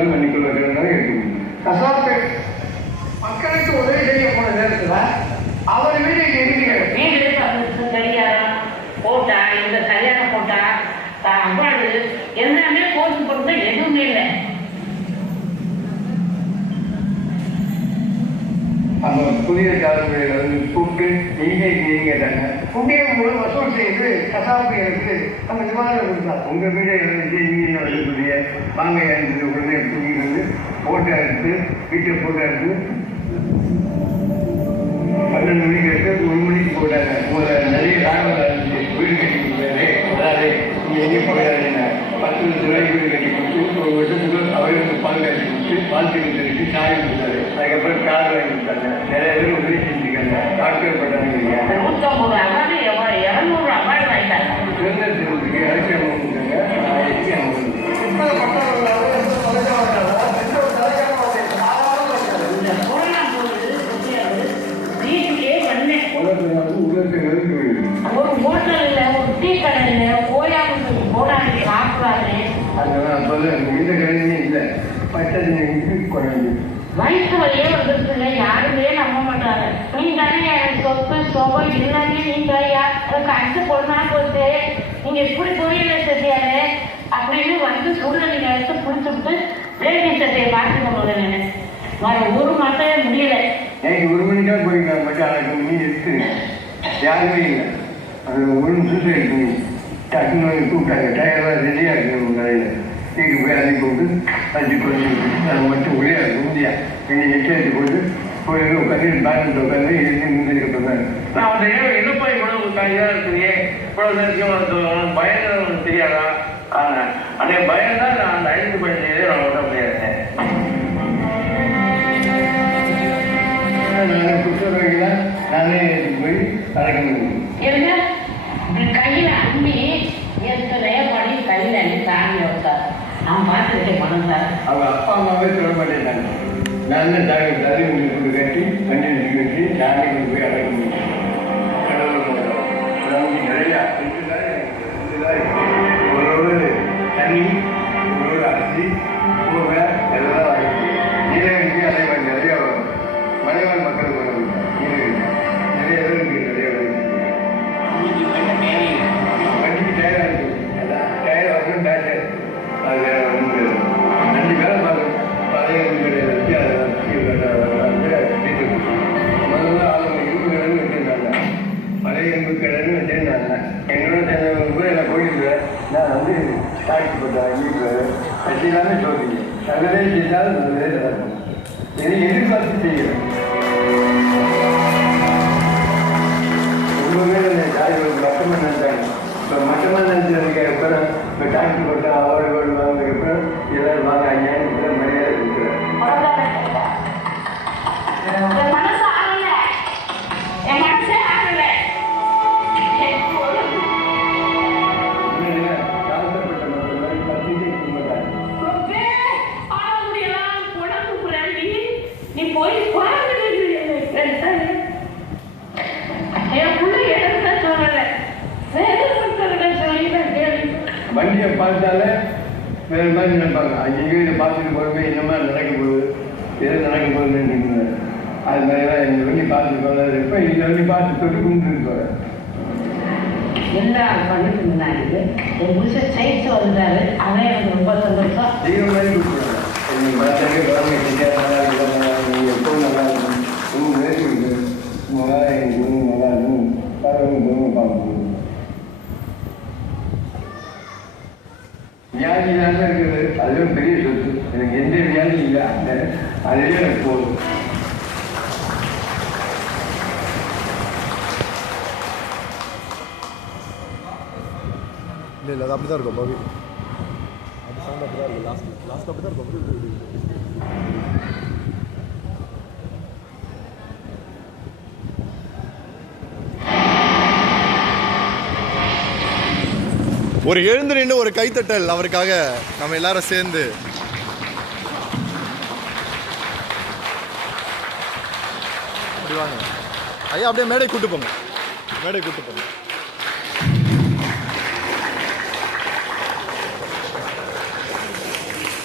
எல்லாரும் மன்னிக்கொள்வதாக இருக்கும். கசாப்பு மக்களுக்கு உதவி செய்ய போன நேரத்தில் அவர் வீடு கல்யாணம் போட்டா இந்த கல்யாணம் போட்டா அவ்வாறு எல்லாமே போட்டு போட்டு எதுவுமே இல்லை. அந்த புதிய தலைமுறைகளை வந்து கூப்பிட்டு நீங்க கேட்டாங்க. புண்ணியம் மூலம் வசூல் செய்து கசாப்புகளுக்கு அந்த நிவாரணம் கொடுத்தார். உங்கள் வீடை வந்து நீங்க வரக்கூடிய வாங்க எடுத்து உடனே தூக்கி வந்து போட்டோ எடுத்து வீட்டை போட்டோ எடுத்து 12 மணிக்கு எடுத்து 1 மணிக்கு போட்டாங்க. நிறைய ராகவல் இருந்துச்சு. வீடு கட்டி கொடுத்தாரு. அதாவது நீங்கள் எங்கே போயிடாதீங்க 10 லட்ச ரூபாய்க்கு வீடு கட்டி கொடுத்து 1 வருஷத்துக்கு அவருக்கு பால் காய்ச்சி கொடுத்து பால் தெரிவித்து சாய் கொடுத்தாரு. அதுக்கப்புறம் கார் வாங்கி கொடுத்தாங்க. நிறைய பேர் உதவி செஞ்சுருக்காங்க. டாக்டர் பண்ணாங்க. 150 அவார்டு 200 அவார்டு வாங்கிட்டாங்க. சுதந்திரத்துக்கு அரசியல் கொடுத்தாங்க. ஒரு ஹோட்டல் இல்லை, ஒரு டீ கடை இல்லை, கோயாவுக்கு போடாது சாப்பிடாது. இந்த கடையே இல்லை. பச்சை குறைஞ்சு வயசு வழியே வந்துருக்குங்க. யாருமே நம்ப மாட்டாங்க. நீ தானே சொத்து சோகம் எல்லாமே நீங்க அதுக்கு அஞ்சு பொண்ணா போச்சு. நீங்க எப்படி புரியல சரியாரு அப்படின்னு வந்து சூழ்நிலை எடுத்து பிடிச்சிட்டு வேலை சட்டையை பார்த்துக்க முடியல. வர ஒரு மாசமே முடியல. எனக்கு 1 மணிக்காக போயிருக்காங்க. மட்டும் எனக்கு மணி எடுத்து யாருமே இல்லை. அது 1 நிமிஷம் இருக்கு. டக்குன்னு கூப்பிட்டாங்க. டயர்லாம் ரெடியாக இருக்கு உங்கள் கடையில். வீட்டுக்கு போய் அனுப்பி போட்டு அஞ்சு கொஞ்சம் அது மட்டும் ஒரே முடியா நீங்கள் எச்சரித்து போட்டு போய் உட்காந்து பேங்கில் உட்காந்து இருந்து முந்திருக்கப்பதான் நான் வந்து இழுப்பாய் கூட ஒரு காயாக இருக்குது. இவ்வளோ நேரத்தையும் பயங்கரம் தெரியாதா? அதே பயம் தான் நான் அந்த 5 பதினஞ்சு நான் விட முடியாது. நானே குற்றவாளிகளா நானே போய் அழைக்க முடியும். கையில அம்மி படி கையில அள்ளி சாமி வைத்தார். நான் பார்த்துக்கிட்டேன் பணம் சார். அவங்க அப்பா அம்மாவே சொல்ல மாட்டேன். நான் தான் தலை உங்களுக்கு கொண்டு கட்டி வண்டி கட்டி நானே கொண்டு போய் அழைக்க முடியும். நிறையா ஒரு தண்ணி ஒரு அரிசி பூவை எல்லாம் வாங்கி நீலகிரிக்கு அதே மாதிரி நிறைய மலைவாழ் மக்கள் நிறைய பேருக்கு நிறைய வண்டிக்கு டயர் ஆகிடுச்சு. டயர் வரணும் டேட்டர் அது வேற ஒன்று 5 பேரை பார்க்கணும். பழைய கடையை வச்சு அதை வச்சு முதல்ல அவங்க இரும்பு கடைன்னு வச்சுருந்தாங்க. பழைய இரும்பு கடைன்னு வச்சுருந்தாங்க. என்னோட சேர்ந்தவங்க கூட என்னை போயிட்டு நான் வந்து டாக்ஸி போட்டேன். வீட்டில் வச்சு எல்லாமே சொல்றீங்க. நல்லதே செஞ்சாலும் நல்லதே நடக்கும். இதை எதிர்பார்த்து செய்யணும். உண்மையிலே மட்டமாக நினைச்சாங்க. இப்போ மட்டமாக நினைச்சதுக்கு அப்புறம் இப்போ டாக்ஸி போட்டேன் அவார்டு வாங்கினதுக்கு அப்புறம் எல்லாரும் வாங்க ஐயாயிரம் மரியாதை கொடுக்குறேன். வண்டியை பார்த்தாலே வேறு மாதிரி நினைப்பாங்க. அங்கேயும் இதை பார்த்துட்டு போகிறப்ப என்ன மாதிரி நடக்க போகுது எது நடக்க போகுதுன்னு அது மாதிரிலாம் எங்கள் வண்டி பார்த்துட்டு போகிறது. இப்போ இந்த வண்டி பார்த்து தொட்டு கும்பிட்டு போகிறேன். எல்லாம் பண்ணிட்டு முன்னாடி என் புருஷன் சைஸ் வந்தாரு. அவன் எனக்கு ரொம்ப சந்தோஷம். தெய்வ மாதிரி கொடுத்துருவாங்க. நீங்கள் பார்த்தாலே கவர்மெண்ட் நல்லா இருக்கும். நீங்கள் எப்போவும் நல்லா இருக்கும். ரொம்ப நேரம் இருக்குது. நல்லா இருக்கும். நல்லா இருக்கும். பார்க்கணும். வியாதி இல்லாமல் இருக்குது. அதுவும் பெரிய சொத்து. எனக்கு எந்த வியாதியும் இல்லை. அதுவே எனக்கு போதும். இல்லை அது அப்படி தான் இருக்கும் பவி. அது சவுண்ட் அப்படி தான் இருக்கும். லாஸ்ட் அப்படி தான் இருக்கும். ஒரு எழுந்து நின்று ஒரு கைத்தட்டல் அவருக்காக நம்ம எல்லாரும் சேர்ந்து. அப்படி வாங்க ஐயா, அப்படியே மேடை கூட்டு போங்க.